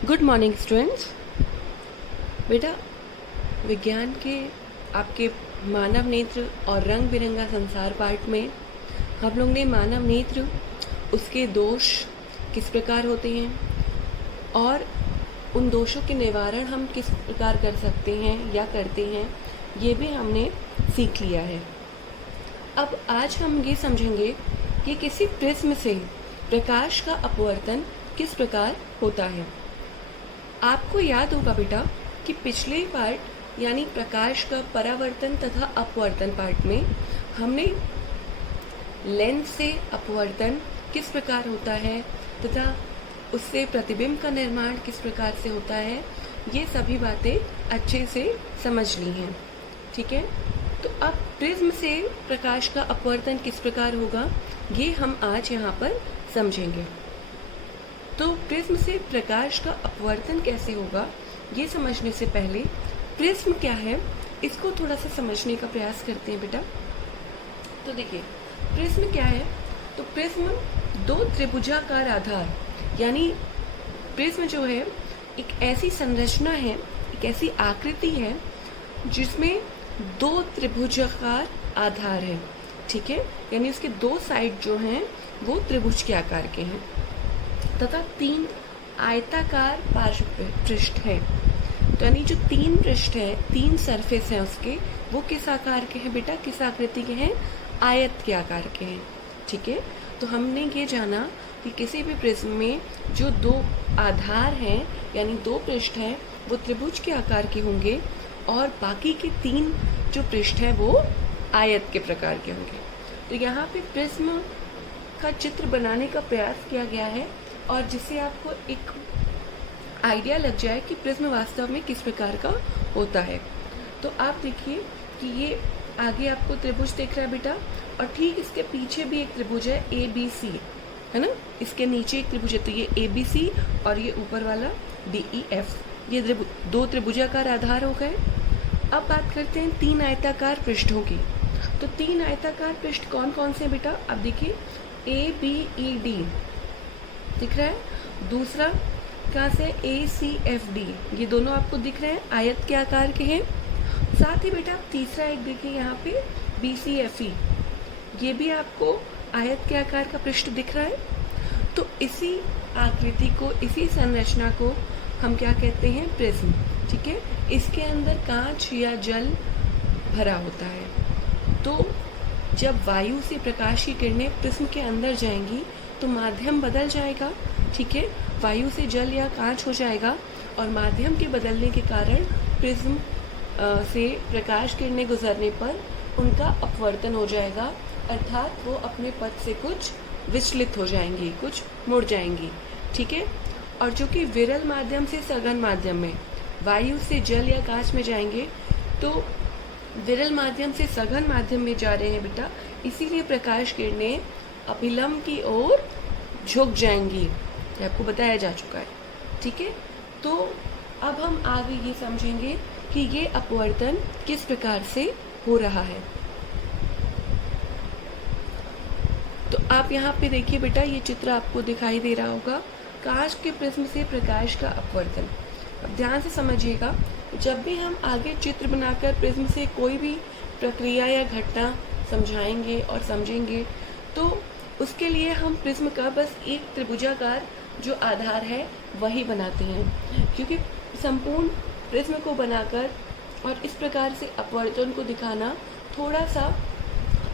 Good morning students. बेटा, विज्ञान के आपके मानव नेत्र और रंग बिरंगा संसार पाठ में हम लोग ने मानव नेत्र, उसके दोष किस प्रकार होते हैं और उन दोषों के निवारण हम किस प्रकार कर सकते हैं या करते हैं, ये भी हमने सीख लिया है। अब आज हम ये समझेंगे कि किसी प्रिज्म से प्रकाश का अपवर्तन किस प्रकार होता है। आपको याद होगा बेटा कि पिछले पार्ट यानी प्रकाश का परावर्तन तथा अपवर्तन पार्ट में हमने लेंस से अपवर्तन किस प्रकार होता है तथा उससे प्रतिबिंब का निर्माण किस प्रकार से होता है, ये सभी बातें अच्छे से समझ ली हैं। ठीक है, तो अब प्रिज्म से प्रकाश का अपवर्तन किस प्रकार होगा, ये हम आज यहाँ पर समझेंगे। तो प्रिज्म से प्रकाश का अपवर्तन कैसे होगा, ये समझने से पहले प्रिज्म क्या है, इसको थोड़ा सा समझने का प्रयास करते हैं बेटा। तो देखिए, प्रिज्म क्या है। तो प्रिज्म दो त्रिभुजाकार आधार यानी प्रिज्म जो है एक ऐसी संरचना है, एक ऐसी आकृति है जिसमें दो त्रिभुजाकार आधार है। ठीक है, यानी उसके दो साइड जो हैं वो त्रिभुज के आकार के हैं तथा तीन आयताकार पार्श्व पृष्ठ है। तो यानी जो तीन पृष्ठ है, तीन सरफेस हैं उसके, वो किस आकार के हैं बेटा, किस आकृति के हैं, आयत के आकार के हैं। ठीक है, तो हमने ये जाना कि किसी भी प्रिज्म में जो दो आधार हैं यानी दो पृष्ठ हैं वो त्रिभुज के आकार के होंगे और बाकी के तीन जो पृष्ठ हैं वो आयत के प्रकार के होंगे। तो यहाँ पे प्रिज्म का चित्र बनाने का प्रयास किया गया है और जिससे आपको एक आइडिया लग जाए कि प्रिज्म वास्तव में किस प्रकार का होता है। तो आप देखिए कि ये आगे आपको त्रिभुज दिख रहा है बेटा, और ठीक इसके पीछे भी एक त्रिभुज है ABC, है ना। इसके नीचे एक त्रिभुज है, तो ये ABC और ये ऊपर वाला DEF, ये दो त्रिभुजाकार आधार हो गए। अब बात करते हैं तीन आयताकार पृष्ठों की। तो तीन आयताकार पृष्ठ कौन कौन से बेटा, अब देखिए ABED दिख रहा है, दूसरा कहाँ से ACFD, ये दोनों आपको दिख रहे हैं, आयत के आकार के हैं। साथ ही बेटा तीसरा एक देखिए यहाँ पे BCFE, ये भी आपको आयत के आकार का पृष्ठ दिख रहा है। तो इसी आकृति को, इसी संरचना को हम क्या कहते हैं, प्रिज्म। ठीक है, इसके अंदर कांच या जल भरा होता है। तो जब वायु से प्रकाश की किरणें प्रिज्म के अंदर जाएंगी तो माध्यम बदल जाएगा। ठीक है, वायु से जल या कांच हो जाएगा और माध्यम के बदलने के कारण प्रिज्म से प्रकाश किरणें गुजरने पर उनका अपवर्तन हो जाएगा, अर्थात वो अपने पथ से कुछ विचलित हो जाएंगी, कुछ मुड़ जाएंगी। ठीक है, और जो कि विरल माध्यम से सघन माध्यम में, वायु से जल या कांच में जाएंगे, तो विरल माध्यम से सघन माध्यम में जा रहे हैं बेटा, इसीलिए प्रकाश किरणें अभिलंब की ओर झुक जाएंगी, ये आपको बताया जा चुका है। ठीक है, तो अब हम आगे ये समझेंगे कि ये अपवर्तन किस प्रकार से हो रहा है। तो आप यहाँ पे देखिए बेटा, ये चित्र आपको दिखाई दे रहा होगा, कांच के प्रिज्म से प्रकाश का अपवर्तन। अब ध्यान से समझिएगा, जब भी हम आगे चित्र बनाकर प्रिज्म से कोई भी प्रक्रिया या घटना समझाएंगे और समझेंगे, तो उसके लिए हम प्रिज्म का बस एक त्रिभुजाकार जो आधार है वही बनाते हैं, क्योंकि संपूर्ण प्रिज्म को बनाकर और इस प्रकार से अपवर्तन को दिखाना थोड़ा सा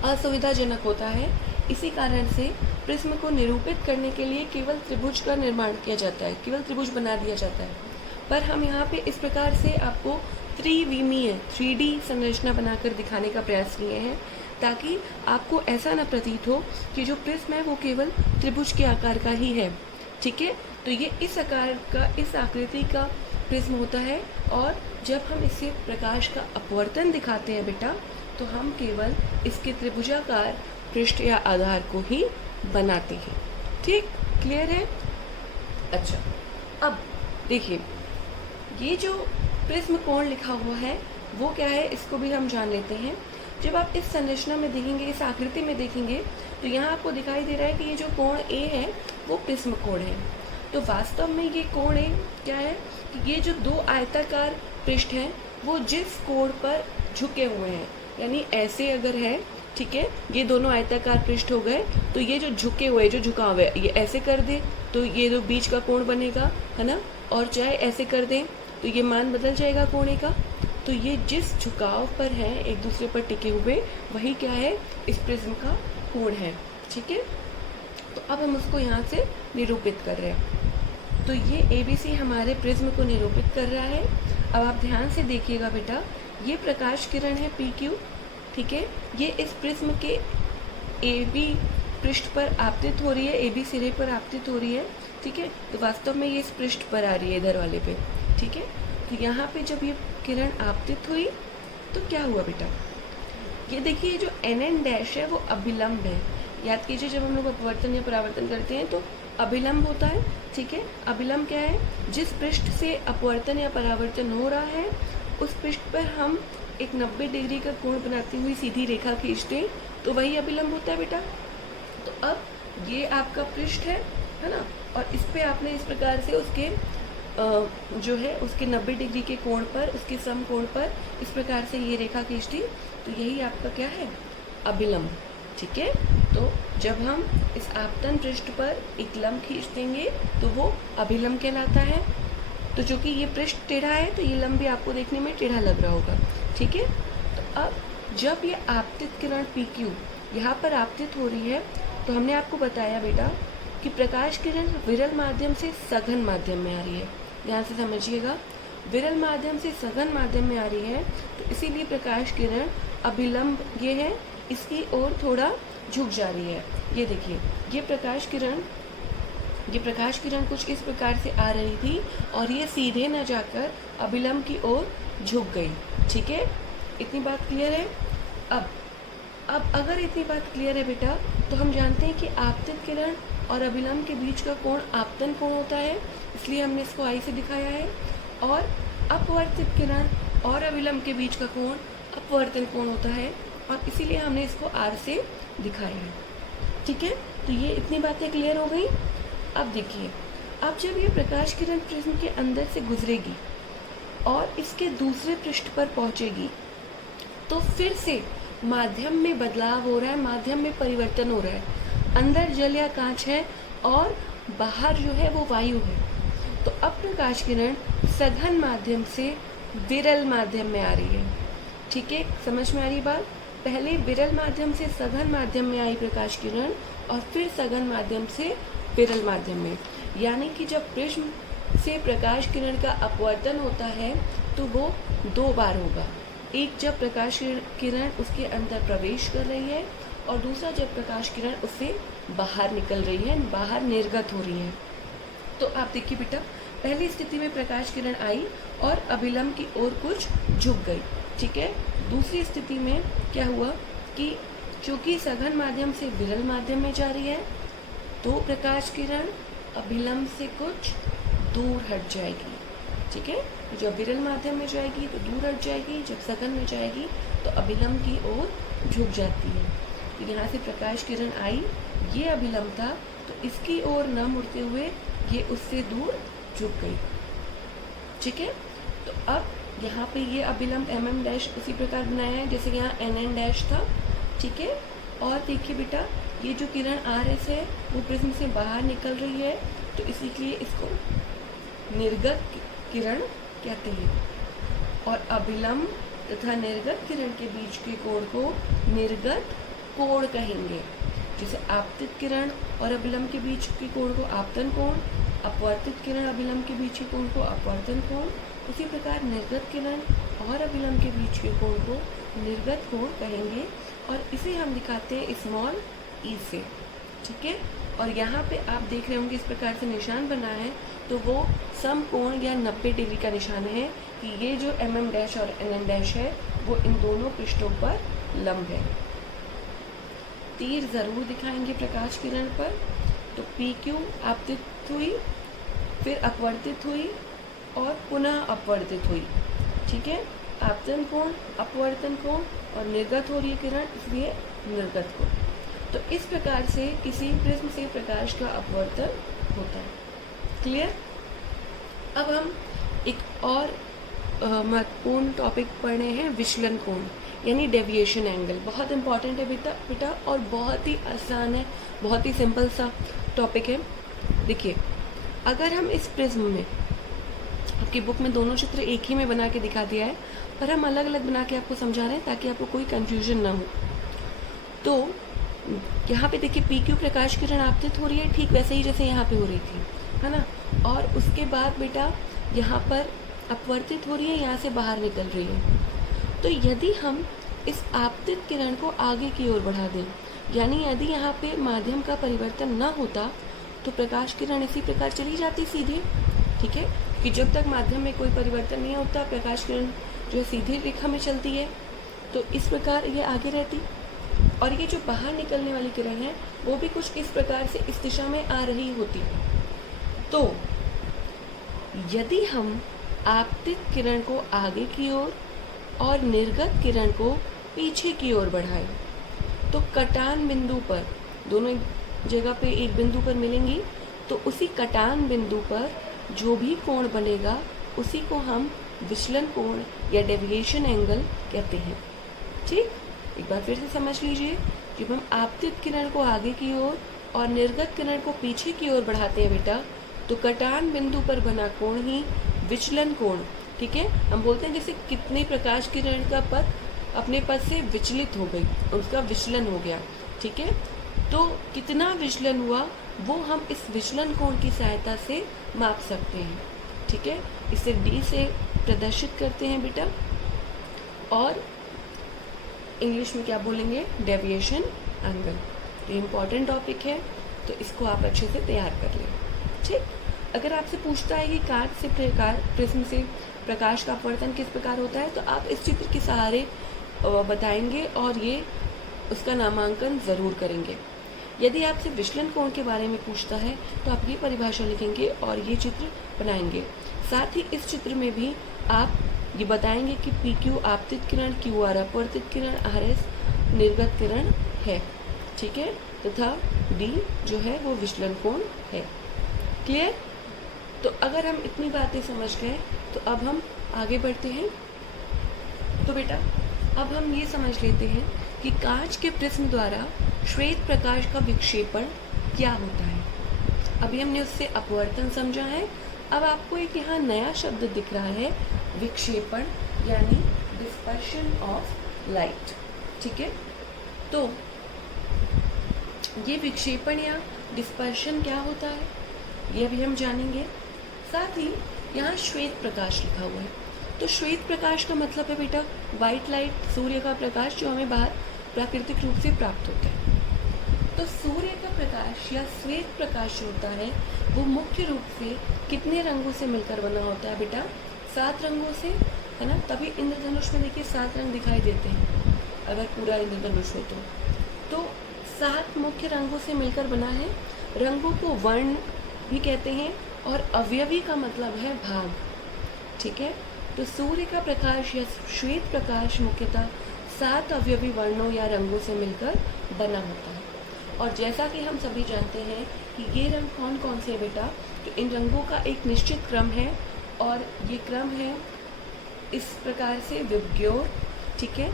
असुविधाजनक होता है। इसी कारण से प्रिज्म को निरूपित करने के लिए केवल त्रिभुज का निर्माण किया जाता है, केवल त्रिभुज बना दिया जाता है। पर हम यहाँ पे इस प्रकार से आपको त्रिविमीय 3D संरचना बनाकर दिखाने का प्रयास किए हैं, ताकि आपको ऐसा न प्रतीत हो कि जो प्रिज्म है वो केवल त्रिभुज के आकार का ही है। ठीक है, तो ये इस आकार का, इस आकृति का प्रिज्म होता है, और जब हम इससे प्रकाश का अपवर्तन दिखाते हैं बेटा, तो हम केवल इसके त्रिभुजाकार पृष्ठ या आधार को ही बनाते हैं। ठीक, क्लियर है। अच्छा, अब देखिए, ये जो प्रिज्म कोण लिखा हुआ है वो क्या है, इसको भी हम जान लेते हैं। जब आप इस संरचना में देखेंगे, इस आकृति में देखेंगे, तो यहाँ आपको दिखाई दे रहा है कि ये जो कोण A है वो प्रिज्म कोण है। तो वास्तव में ये कोण है क्या है कि ये जो दो आयताकार पृष्ठ हैं वो जिस कोण पर झुके हुए हैं, यानी ऐसे अगर है, ठीक है, ये दोनों आयताकार पृष्ठ हो गए, तो ये जो झुके हुए, जो झुका हुआ है, ये ऐसे कर दे तो ये जो बीच का कोण बनेगा, है ना, और चाहे ऐसे कर दें तो ये मान बदल जाएगा कोणे का। तो ये जिस झुकाव पर है एक दूसरे पर टिके हुए, वही क्या है, इस प्रिज्म का कोण है, ठीक है। तो अब हम उसको यहाँ से निरूपित कर रहे हैं। तो ये ABC हमारे प्रिज्म को निरूपित कर रहा है। अब आप ध्यान से देखिएगा बेटा, ये प्रकाश किरण है PQ, ठीक है, ये इस प्रिज्म के AB पृष्ठ पर आपतित हो रही है, AB सिरे पर आपतित हो रही है, ठीक है। तो वास्तव में ये इस पृष्ठ पर आ रही है, इधर वाले पे, ठीक है। तो यहाँ पे जब ये किरण आपतित हुई तो क्या हुआ बेटा, ये देखिए जो NN डैश है वो अभिलंब है। याद कीजिए जब हम लोग अपवर्तन या परावर्तन करते हैं तो अभिलंब होता है, ठीक है। अभिलंब क्या है, जिस पृष्ठ से अपवर्तन या परावर्तन हो रहा है उस पृष्ठ पर हम एक 90 डिग्री का कोण बनाती हुई सीधी रेखा खींचते हैं, तो वही अभिलंब होता है बेटा। तो अब ये आपका पृष्ठ है ना, और इस पे आपने इस प्रकार से उसके जो है उसके 90 डिग्री के कोण पर, उसके सम कोण पर इस प्रकार से ये रेखा खींच दी, तो यही आपका क्या है, अभिलंब, ठीक है। तो जब हम इस आपतन पृष्ठ पर एक लंब खींच देंगे तो वो अभिलंब कहलाता है। तो चूंकि ये पृष्ठ टेढ़ा है तो ये लंब भी आपको देखने में टेढ़ा लग रहा होगा, ठीक है। तो अब जब ये आपतित किरण PQ यहाँ पर आपतित हो रही है, तो हमने आपको बताया बेटा कि प्रकाश किरण विरल माध्यम से सघन माध्यम में आ रही है। ध्यान से समझिएगा, विरल माध्यम से सघन माध्यम में आ रही है, तो इसीलिए प्रकाश किरण अभिलंब ये है, इसकी ओर थोड़ा झुक जा रही है। ये देखिए, ये प्रकाश किरण कुछ इस प्रकार से आ रही थी और ये सीधे न जाकर अभिलंब की ओर झुक गई, ठीक है। इतनी बात क्लियर है। अब अगर इतनी बात क्लियर है बेटा, तो हम जानते हैं कि आपतित किरण और अभिलंब के बीच का कोण आपतन कोण होता है, इसलिए हमने इसको I से दिखाया है। और अपवर्तित किरण और अभिलंब के बीच का कोण अपवर्तन कोण होता है, और इसीलिए हमने इसको R से दिखाया है, ठीक है। तो ये इतनी बातें क्लियर हो गई। अब देखिए, अब जब ये प्रकाश किरण प्रिज्म के अंदर से गुजरेगी और इसके दूसरे पृष्ठ पर पहुंचेगी, तो फिर से माध्यम में बदलाव हो रहा है, माध्यम में परिवर्तन हो रहा है। अंदर जल या कांच है और बाहर जो है वो वायु है। तो अब प्रकाश किरण सघन माध्यम से विरल माध्यम में आ रही है, ठीक है। समझ में आ रही बात, पहले विरल माध्यम से सघन माध्यम में आई प्रकाश किरण और फिर सघन माध्यम से विरल माध्यम में। यानी कि जब प्रिज्म से प्रकाश किरण का अपवर्तन होता है तो वो 2 बार होगा। एक जब प्रकाश किरण उसके अंदर प्रवेश कर रही है, और दूसरा जब प्रकाश किरण उससे बाहर निकल रही है, बाहर निर्गत हो रही है। तो आप देखिए बेटा, पहली स्थिति में प्रकाश किरण आई और अभिलंब की ओर कुछ झुक गई, ठीक है। दूसरी स्थिति में क्या हुआ कि चूंकि सघन माध्यम से विरल माध्यम में जा रही है, तो प्रकाश किरण अभिलंब से कुछ दूर हट जाएगी, ठीक है। जब विरल माध्यम में जाएगी तो दूर हट जाएगी, जब सघन में जाएगी तो अभिलंब की ओर झुक जाती है। तो यहाँ से प्रकाश किरण आई, ये अभिलंब था, तो इसकी ओर न मुड़ते हुए ये उससे दूर झुक गई, ठीक है। तो अब यहाँ पे ये अभिलंब MM डैश उसी प्रकार बनाया है जैसे यहाँ NN डैश था, ठीक है। और देखिए बेटा, ये जो किरण RS है वो प्रिज्म से बाहर निकल रही है, तो इसीलिए इसको निर्गत किरण कहते हैं। और अभिलंब तथा निर्गत किरण के बीच के कोण को निर्गत कोण कहेंगे। जैसे आपतित किरण और अभिलंब के बीच के कोण को आपतन कोण, अपवर्तित किरण अभिलंब के बीच के कोण को अपवर्तन कोण, उसी प्रकार निर्गत किरण और अभिलंब के बीच के कोण को निर्गत कोण कहेंगे। और इसे हम दिखाते हैं स्मॉल e से, ठीक है। और यहाँ पे आप देख रहे होंगे इस प्रकार से निशान बना है, तो वो सम कोण या 90 डिग्री का निशान है कि ये जो MM डैश और NN डैश है वो इन दोनों पृष्ठों पर लंब है। तीर जरूर दिखाएंगे प्रकाश किरण पर। तो PQ आपतित हुई, फिर अपवर्तित हुई और पुनः अपवर्तित हुई, ठीक है। आपतन कोण, अपवर्तन कोण और निर्गत हो रही है किरण, इसलिए निर्गत कोण। तो इस प्रकार से किसी प्रिज्म से प्रकाश का अपवर्तन होता है। क्लियर। अब हम एक और महत्वपूर्ण टॉपिक पढ़ रहे हैं, विचलन कोण यानी डेविएशन एंगल। बहुत इंपॉर्टेंट है बेटा और बहुत ही आसान है, बहुत ही सिंपल सा टॉपिक है। देखिए, अगर हम इस प्रिज्म में, आपकी बुक में दोनों चित्र एक ही में बना के दिखा दिया है, पर हम अलग अलग बना के आपको समझा रहे हैं ताकि आपको कोई कंफ्यूजन ना हो। तो यहाँ पे देखिए, पी क्यू प्रकाश किरण आपतित हो रही है, ठीक वैसे ही जैसे यहाँ पे हो रही थी, है ना। और उसके बाद बेटा यहाँ पर अपवर्तित हो रही है, यहाँ से बाहर निकल रही है। तो यदि हम इस आपतित किरण को आगे की ओर बढ़ा दें, यानी यदि यहाँ पे माध्यम का परिवर्तन ना होता तो प्रकाश किरण इसी प्रकार चली जाती सीधे, ठीक है। कि जब तक माध्यम में कोई परिवर्तन नहीं होता, प्रकाश किरण जो है सीधी रेखा में चलती है, तो इस प्रकार ये आगे रहती। और ये जो बाहर निकलने वाली किरण है वो भी कुछ इस प्रकार से इस दिशा में आ रही होती। तो यदि हम आपतित किरण को आगे की ओर और निर्गत किरण को पीछे की ओर बढ़ाएं, तो कटान बिंदु पर, दोनों जगह पे एक बिंदु पर मिलेंगी, तो उसी कटान बिंदु पर जो भी कोण बनेगा उसी को हम विचलन कोण या डेविएशन एंगल कहते हैं। ठीक, एक बार फिर से समझ लीजिए, जब हम आपतित किरण को आगे की ओर और निर्गत किरण को पीछे की ओर बढ़ाते हैं बेटा, तो कटान बिंदु पर बना कोण ही विचलन कोण, ठीक है। हम बोलते हैं जैसे कितने प्रकाश किरण का पथ अपने पथ से विचलित हो गई, उसका विचलन हो गया, ठीक है। तो कितना विचलन हुआ वो हम इस विचलन कोण की सहायता से माप सकते हैं, ठीक है। इसे डी से प्रदर्शित करते हैं बेटा, और इंग्लिश में क्या बोलेंगे, डेविएशन एंगल। तो इम्पॉर्टेंट टॉपिक है, तो इसको आप अच्छे से तैयार कर लें, ठीक। अगर आपसे पूछता है कि कांच से प्रिज्म से प्रकाश का अपवर्तन किस प्रकार होता है, तो आप इस चित्र के सहारे बताएंगे और ये उसका नामांकन ज़रूर करेंगे। यदि आपसे विचलन कोण के बारे में पूछता है तो आप ये परिभाषा लिखेंगे और ये चित्र बनाएंगे। साथ ही इस चित्र में भी आप ये बताएंगे कि पी क्यू आपतित किरण, क्यू आर अपवर्तित किरण, आर एस निर्गत किरण है, ठीक है, तथा डी जो है वो विचलन कोण है। क्लियर। तो अगर हम इतनी बातें समझ गए तो अब हम आगे बढ़ते हैं। तो बेटा अब हम ये समझ लेते हैं कि कांच के प्रिज्म द्वारा श्वेत प्रकाश का विक्षेपण क्या होता है। अभी हमने उससे अपवर्तन समझा है, अब आपको एक यहाँ नया शब्द दिख रहा है, विक्षेपण यानी डिस्पर्शन ऑफ लाइट, ठीक है। तो ये विक्षेपण या डिस्पर्शन क्या होता है ये अभी हम जानेंगे। साथ ही यहाँ श्वेत प्रकाश लिखा हुआ है, तो श्वेत प्रकाश का मतलब है बेटा वाइट लाइट, सूर्य का प्रकाश जो हमें बाहर प्राकृतिक रूप से प्राप्त होता है। तो सूर्य का प्रकाश या श्वेत प्रकाश होता है वो मुख्य रूप से कितने रंगों से मिलकर बना होता है बेटा, 7 रंगों से, है ना। तभी इंद्रधनुष में देखिए 7 रंग दिखाई देते हैं, अगर पूरा इंद्रधनुष हो तो 7 मुख्य रंगों से मिलकर बना है। रंगों को वर्ण भी कहते हैं और अवयवी का मतलब है भाग, ठीक है। तो सूर्य का प्रकाश या श्वेत प्रकाश मुख्यतः 7 अवयवी वर्णों या रंगों से मिलकर बना होता है। और जैसा कि हम सभी जानते हैं कि ये रंग कौन कौन से हैं बेटा, तो इन रंगों का एक निश्चित क्रम है और ये क्रम है इस प्रकार से विबग्योर, ठीक है,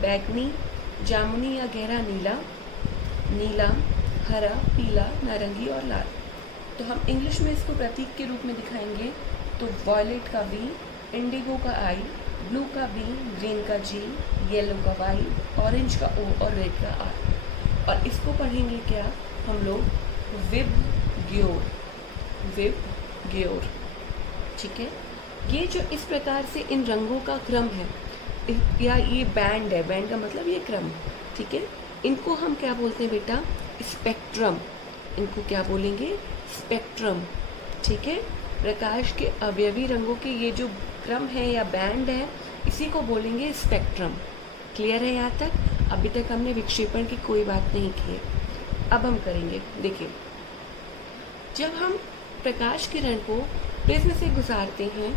बैगनी, जामुनी या गहरा नीला, नीला, हरा, पीला, नारंगी और लाल। तो हम इंग्लिश में इसको प्रतीक के रूप में दिखाएंगे, तो वॉयलेट का वी, इंडिगो का आई, ब्लू का बी, ग्रीन का जी, येलो का वाई, ऑरेंज का ओ और रेड का आर। और इसको पढ़ेंगे क्या हम लोग, विबग्योर, विबग्योर, ठीक है। ये जो इस प्रकार से इन रंगों का क्रम है, या ये बैंड है, बैंड का मतलब ये क्रम, ठीक है। इनको हम क्या बोलते हैं बेटा, स्पेक्ट्रम। इनको क्या बोलेंगे, स्पेक्ट्रम, ठीक है। प्रकाश के अवयवी रंगों के ये जो क्रम है या बैंड है, इसी को बोलेंगे स्पेक्ट्रम। क्लियर है यहाँ तक? अभी तक हमने विक्षेपण की कोई बात नहीं की है, अब हम करेंगे। देखिए, जब हम प्रकाश किरण को प्रिज्म से गुजारते हैं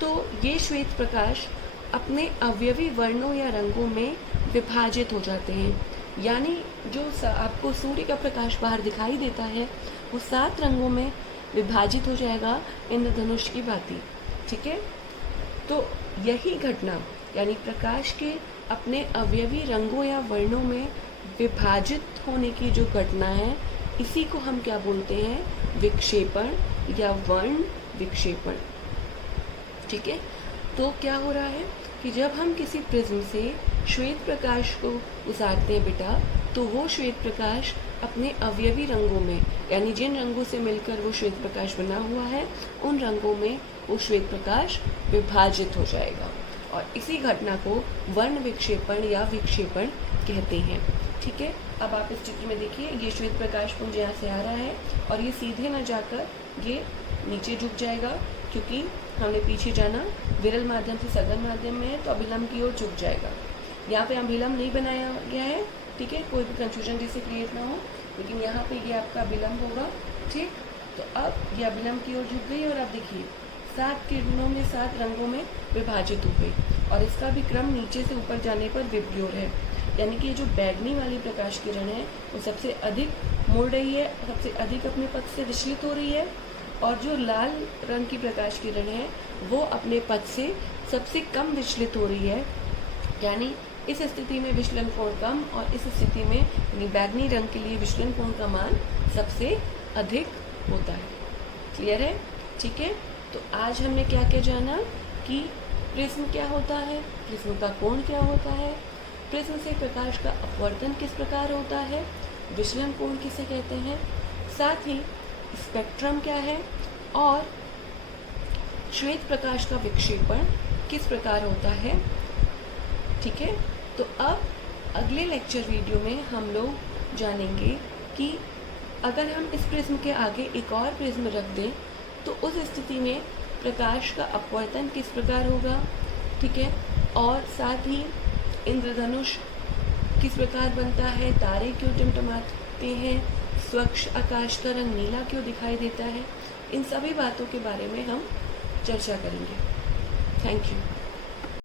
तो ये श्वेत प्रकाश अपने अवयवी वर्णों या रंगों में विभाजित हो जाते हैं। यानी जो आपको सूर्य का प्रकाश बाहर दिखाई देता है वो 7 रंगों में विभाजित हो जाएगा इंद्रधनुष की भांति। ठीक है, तो यही घटना यानी प्रकाश के अपने अवयवी रंगों या वर्णों में विभाजित होने की जो घटना है, इसी को हम क्या बोलते हैं, विक्षेपण या वर्ण विक्षेपण। ठीक है, तो क्या हो रहा है कि जब हम किसी प्रिज्म से श्वेत प्रकाश को उतारते हैं बेटा, तो वो श्वेत प्रकाश अपने अवयवी रंगों में यानी जिन रंगों से मिलकर वो श्वेत प्रकाश बना हुआ है, उन रंगों में वो श्वेत प्रकाश विभाजित हो जाएगा और इसी घटना को वर्ण विक्षेपण या विक्षेपण कहते हैं। ठीक है, अब आप इस चित्र में देखिए, ये श्वेत प्रकाश पुंज यहाँ से आ रहा है और ये सीधे न जाकर ये नीचे झुक जाएगा, क्योंकि हमने पीछे जाना विरल माध्यम से सघन माध्यम में है, तो अभिलंब की ओर झुक जाएगा। यहाँ पे अभिलंब नहीं बनाया गया है, ठीक है, कोई भी कंफ्यूजन जिससे क्रिएट ना हो, लेकिन यहाँ पे ये आपका अभिलंब होगा। ठीक, तो अब ये अभिलंब की ओर झुक गई और आप देखिए 7 किरणों में 7 रंगों में विभाजित हो गई और इसका भी क्रम नीचे से ऊपर जाने पर विपरीत है, यानी कि जो बैगनी वाली प्रकाश किरण है वो सबसे अधिक मुड़ रही है, सबसे अधिक अपने पथ से विचलित हो रही है, और जो लाल रंग की प्रकाश किरण है वो अपने पथ से सबसे कम विचलित हो रही है। यानी इस स्थिति में विचलन कोण कम और इस स्थिति में यानी बैगनी रंग के लिए विचलन कोण का मान सबसे अधिक होता है। क्लियर है? ठीक है, तो आज हमने क्या क्या जाना कि प्रिज्म क्या होता है, प्रिज्म का कोण क्या होता है, प्रिज्म से प्रकाश का अपवर्तन किस प्रकार होता है, विचलन कोण किसे कहते हैं, साथ ही स्पेक्ट्रम क्या है और श्वेत प्रकाश का विक्षेपण किस प्रकार होता है। ठीक है, तो अब अगले लेक्चर वीडियो में हम लोग जानेंगे कि अगर हम इस प्रिज्म के आगे एक और प्रिज्म रख दें तो उस स्थिति में प्रकाश का अपवर्तन किस प्रकार होगा। ठीक है, और साथ ही इंद्रधनुष किस प्रकार बनता है, तारे क्यों टिमटिमाते हैं, स्वच्छ आकाश का रंग नीला क्यों दिखाई देता है, इन सभी बातों के बारे में हम चर्चा करेंगे। Thank you.